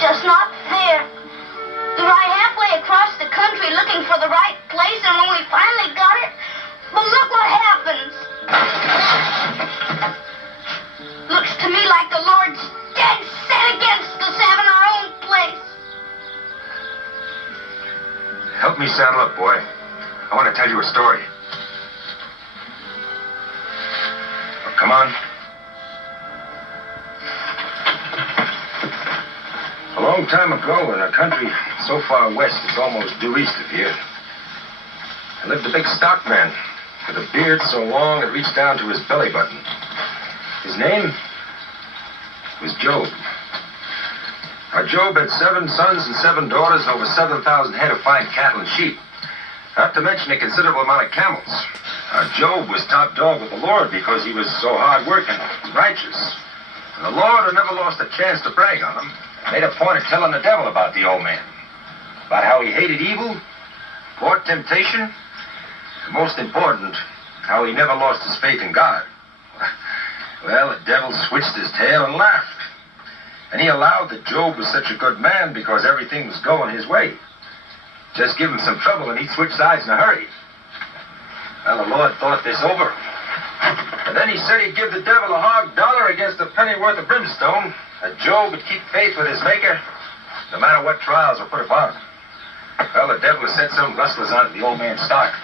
just not fair. We ride halfway across the country looking for the right place, and when we finally got it, well, look what happens. Looks to me like the Lord's dead set against us having our own place. Help me saddle up, boy. I want to tell you a story. Oh, come on. A long time ago, in a country so far west it's almost due east of here, there lived a big stockman with a beard so long it reached down to his belly button. His name was Job. Now, Job had 7 sons and 7 daughters and over 7,000 head of fine cattle and sheep, not to mention a considerable amount of camels. Job was top dog with the Lord because he was so hard-working and righteous. And the Lord had never lost a chance to brag on him. Made a point of telling the devil about the old man, about how he hated evil, fought temptation, and most important, how he never lost his faith in God. Well, the devil switched his tail and laughed. And he allowed that Job was such a good man because everything was going his way. Just give him some trouble and he'd switch sides in a hurry. Well, the Lord thought this over. And then he said he'd give the devil a hard dollar against a penny worth of brimstone, that Job would keep faith with his Maker, no matter what trials were put upon him. Well, the devil set some rustlers onto the old man's stock.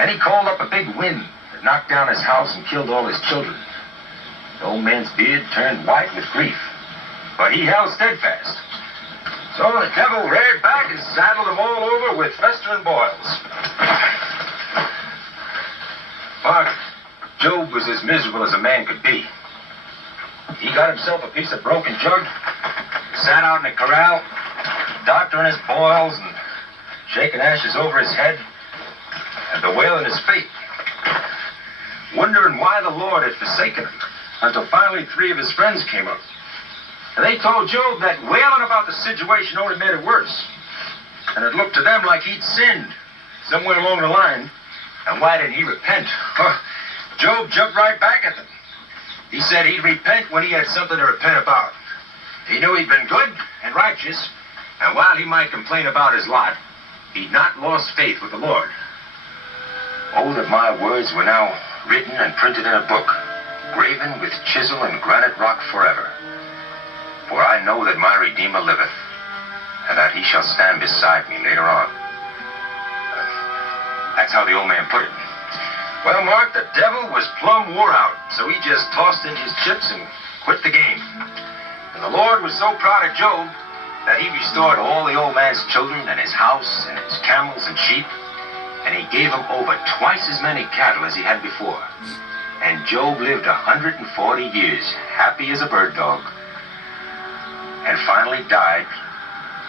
And he called up a big wind that knocked down his house and killed all his children. The old man's beard turned white with grief, but he held steadfast. So the devil reared back and saddled them all over with festering boils. Mark, Job was as miserable as a man could be. He got himself a piece of broken jug, sat out in the corral, doctoring his boils and shaking ashes over his head and bewailing his fate, wondering why the Lord had forsaken him, until finally 3 of his friends came up. And they told Job that wailing about the situation only made it worse. And it looked to them like he'd sinned somewhere along the line. And why didn't he repent? Job jumped right back at them. He said he'd repent when he had something to repent about. He knew he'd been good and righteous, and while he might complain about his lot, he'd not lost faith with the Lord. Oh, that my words were now written and printed in a book, graven with chisel and granite rock forever. For I know that my Redeemer liveth, and that he shall stand beside me later on. That's how the old man put it. Well, Mark, the devil was plumb wore out, so he just tossed in his chips and quit the game. And the Lord was so proud of Job that he restored all the old man's children and his house and his camels and sheep, and he gave him over twice as many cattle as he had before. And Job lived 140 years, happy as a bird dog, and finally died,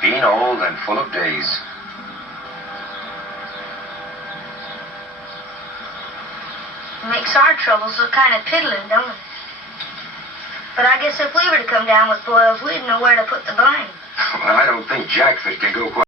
being old and full of days. Makes our troubles look kind of piddling, don't it? But I guess if we were to come down with boils, we'd know where to put the blame. Well, I don't think Jackford can go quite